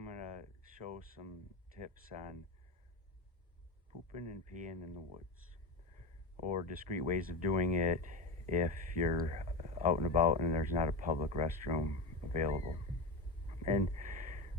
I'm going to show some tips on pooping and peeing in the woods, or discreet ways of doing it if you're out and about and there's not a public restroom available. And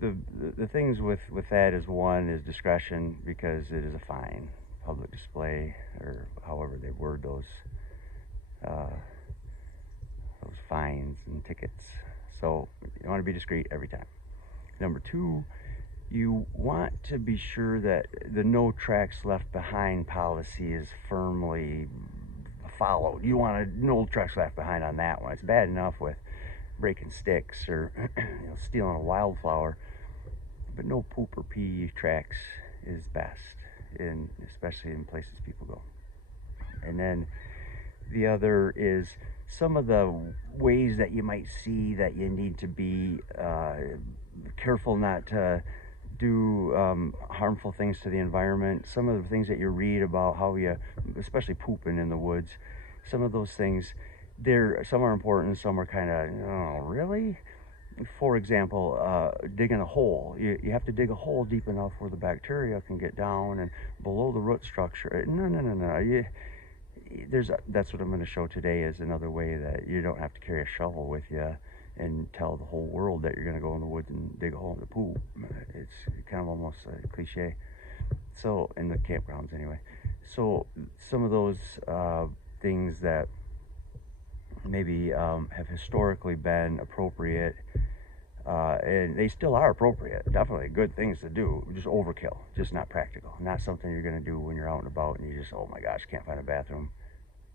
the things with that is, one is discretion, because it is a fine, public display, or however they word uh, those fines and tickets. So you want to be discreet every time. Number two, you want to be sure that the no tracks left behind policy is firmly followed. You want to no tracks left behind on that one. It's bad enough with breaking sticks or stealing a wildflower, but no poop or pee tracks is best, especially in places people go. And then the other is some of the ways that you might see that you need to be careful not to do harmful things to the environment. Some of the things that you read about how you, especially pooping in the woods, some of those things, some are important, some are kind of, oh, really? For example, digging a hole. You have to dig a hole deep enough where the bacteria can get down and below the root structure. No. That's what I'm going to show today, is another way that you don't have to carry a shovel with you and tell the whole world that you're going to go in the woods and dig a hole in the poop. It's kind of almost a cliche. So, in the campgrounds anyway. So, some of those things that maybe have historically been appropriate, and they still are appropriate, definitely good things to do, just overkill, just not practical, not something you're going to do when you're out and about and you just, oh my gosh, can't find a bathroom.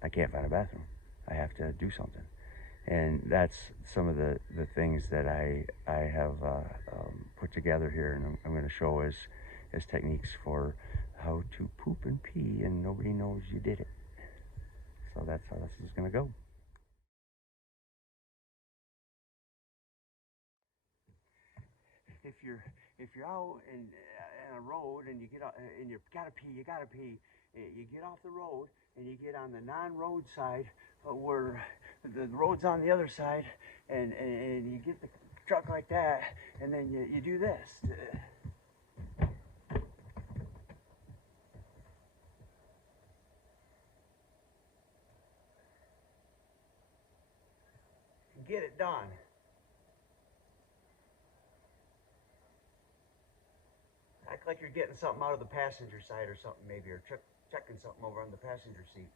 I can't find a bathroom. I have to do something. And that's some of the things that I have put together here, and I'm going to show as techniques for how to poop and pee and nobody knows you did it. So that's how this is going to go. If you're out on a road and you get out and you gotta pee, you get off the road and you get on the non-road side, where the road's on the other side, and you get the truck like that, and then you do this. Get it done. Act like you're getting something out of the passenger side or something, maybe, or checking something over on the passenger seat.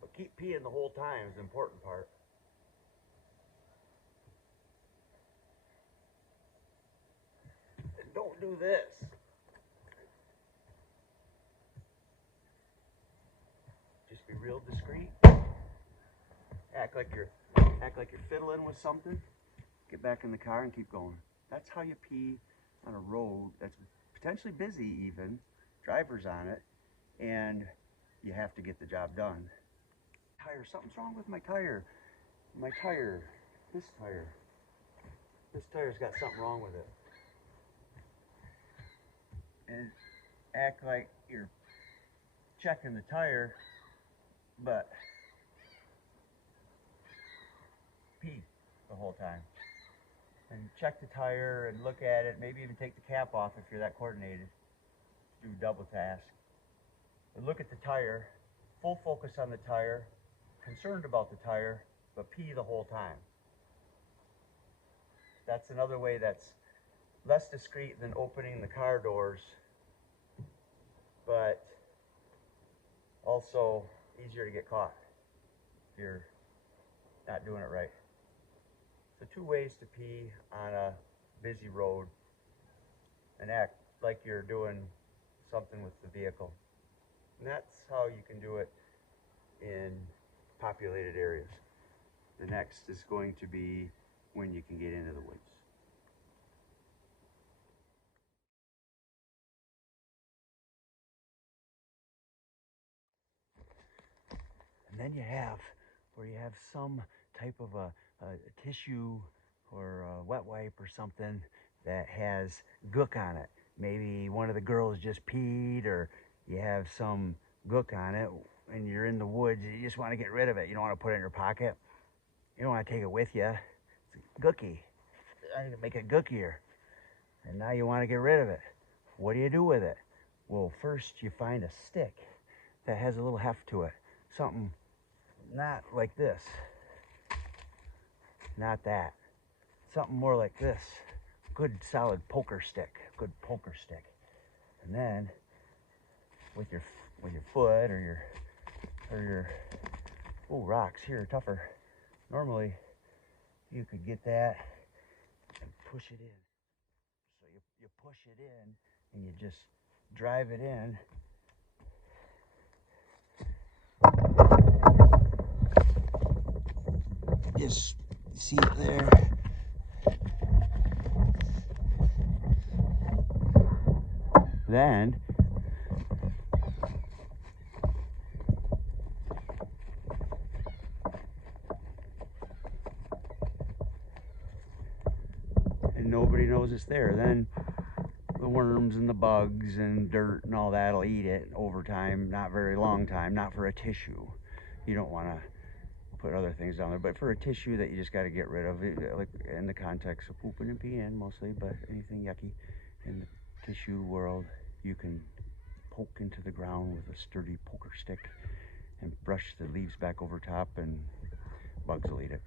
But keep peeing the whole time is the important part. And don't do this. Just be real discreet. Act like you're fiddling with something. Get back in the car and keep going. That's how you pee on a road that's potentially busy, even drivers on it, and you have to get the job done. Tire, something's wrong with my tire. My tire, this tire. This tire's got something wrong with it. And act like you're checking the tire, but pee the whole time. And check the tire and look at it, maybe even take the cap off if you're that coordinated. Do double task. But look at the tire, full focus on the tire, concerned about the tire, but pee the whole time. That's another way that's less discreet than opening the car doors, but also easier to get caught if you're not doing it right. So 2 ways to pee on a busy road, and act like you're doing something with the vehicle. And that's how you can do it in populated areas. The next is going to be when you can get into the woods. And then you have some type of a tissue or a wet wipe or something that has gook on it. Maybe one of the girls just peed, or you have some gook on it and you're in the woods. You just want to get rid of it. You don't want to put it in your pocket. You don't want to take it with you. It's gooky. I need to make it gookier. And now you want to get rid of it. What do you do with it? Well, first you find a stick that has a little heft to it. Something not like this. Not that. Something more like this. Good solid poker stick. Good poker stick. And then with your foot or your rocks here are tougher. Normally you could get that and push it in. So you push it in and you just drive it in. Just see it there. Then and nobody knows it's there. Then the worms and the bugs and dirt and all that'll eat it over time. Not very long time. Not for a tissue. You don't want to put other things down there, but for a tissue that you just got to get rid of, like in the context of pooping and peeing mostly, but anything yucky in the tissue world, you can poke into the ground with a sturdy poker stick and brush the leaves back over top, and bugs will eat it.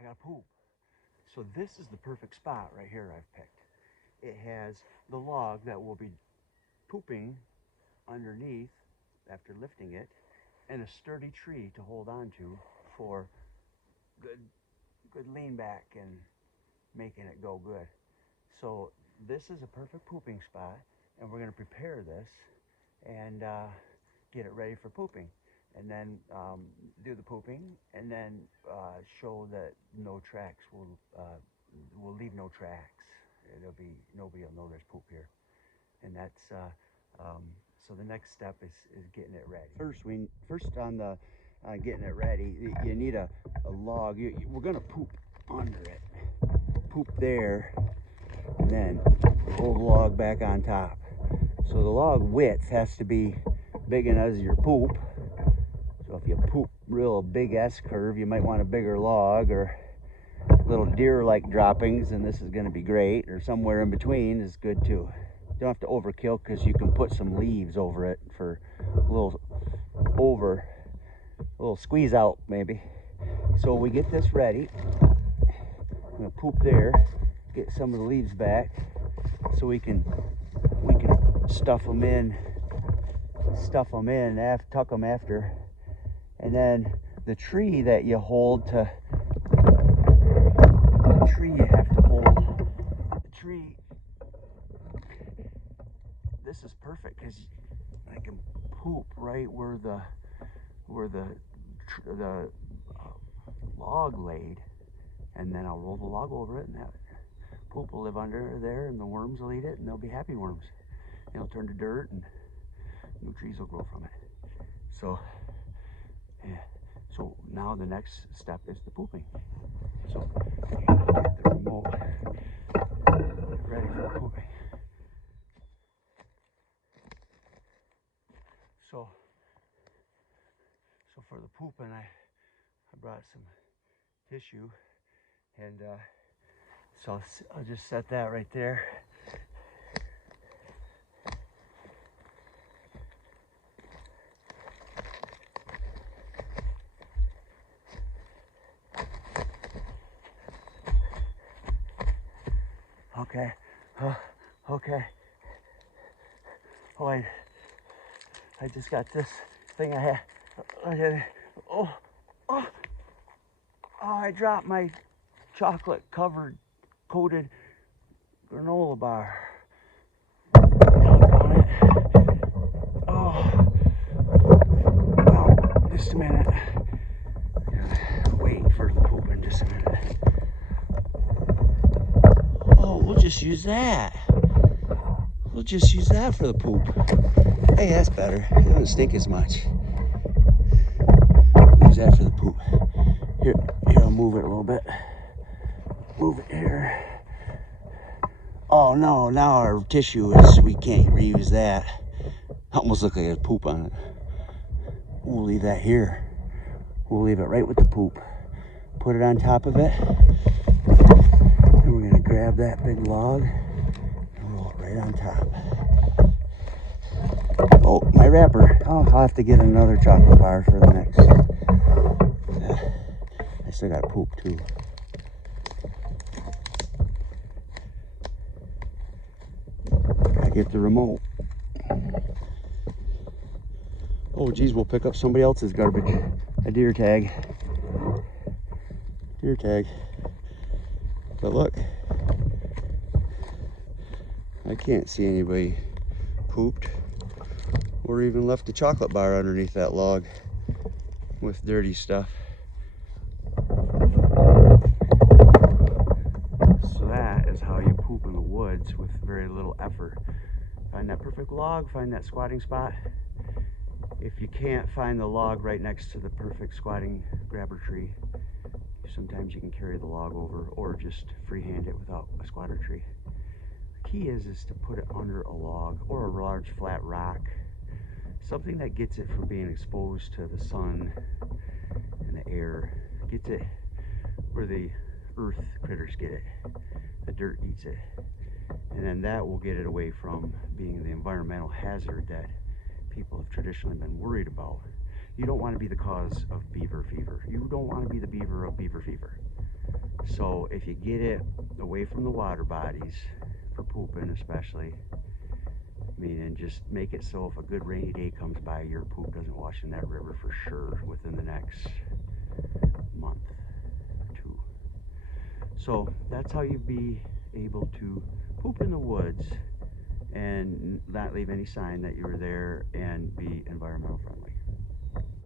I got poop. So this is the perfect spot right here I've picked. It has the log that will be pooping underneath after lifting it, and a sturdy tree to hold on to for good lean back and making it go good. So this is a perfect pooping spot, and we're going to prepare this and get it ready for pooping, and then do the pooping, and then show that no tracks will leave no tracks. Nobody will know there's poop here, and that's so the next step is getting it ready. First on the getting it ready, you need a log. We're gonna poop under it, poop there, and then roll the log back on top. So the log width has to be big enough as your poop. So if you poop real big S curve, you might want a bigger log, or little deer-like droppings, and this is going to be great, or somewhere in between is good too. You don't have to overkill, because you can put some leaves over it for a little squeeze out maybe. So we get this ready. I'm going to poop there, get some of the leaves back so we can stuff them in, tuck them after. And then the tree that you hold to, you have to hold the tree. This is perfect because I can poop right where the log laid, and then I'll roll the log over it, and that poop will live under there, and the worms will eat it, and they'll be happy worms. It'll turn to dirt, and new trees will grow from it. So yeah. So now the next step is the pooping. So get the remote, get ready for the pooping. So for the pooping, I brought some tissue, and so I'll just set that right there. Okay. Okay. Oh, I just got this thing I had. I dropped my chocolate coated granola bar. Doggone it. Oh, just a minute. Wait for the pooping, just a minute. Oh, we'll just use that. We'll just use that for the poop. Hey, that's better. It doesn't stink as much. Use that for the poop. Here, I'll move it a little bit. Move it here. Oh no, now our tissue we can't reuse that. Almost look like it has poop on it. We'll leave that here. We'll leave it right with the poop. Put it on top of it. And we're gonna grab that big log and roll it right on top. Oh, my wrapper. Oh, I'll have to get another chocolate bar for the next. I still got poop too. I get the remote. Oh geez, we'll pick up somebody else's garbage. A deer tag. Deer tag. But look, I can't see anybody pooped or even left a chocolate bar underneath that log with dirty stuff. So that is how you poop in the woods with very little effort. Find that perfect log, find that squatting spot. If you can't find the log right next to the perfect squatting grabber tree, sometimes you can carry the log over or just freehand it without a squatter tree. The key is to put it under a log or a large flat rock, something that gets it from being exposed to the sun and the air, gets it where the earth critters get it, the dirt eats it, and then that will get it away from being the environmental hazard that people have traditionally been worried about. You don't want to be the cause of beaver fever. You don't want to be the beaver of beaver fever. So if you get it away from the water bodies, for pooping especially, meaning just make it so if a good rainy day comes by, your poop doesn't wash in that river for sure within the next month or two. So that's how you be able to poop in the woods and not leave any sign that you were there and be environmental friendly.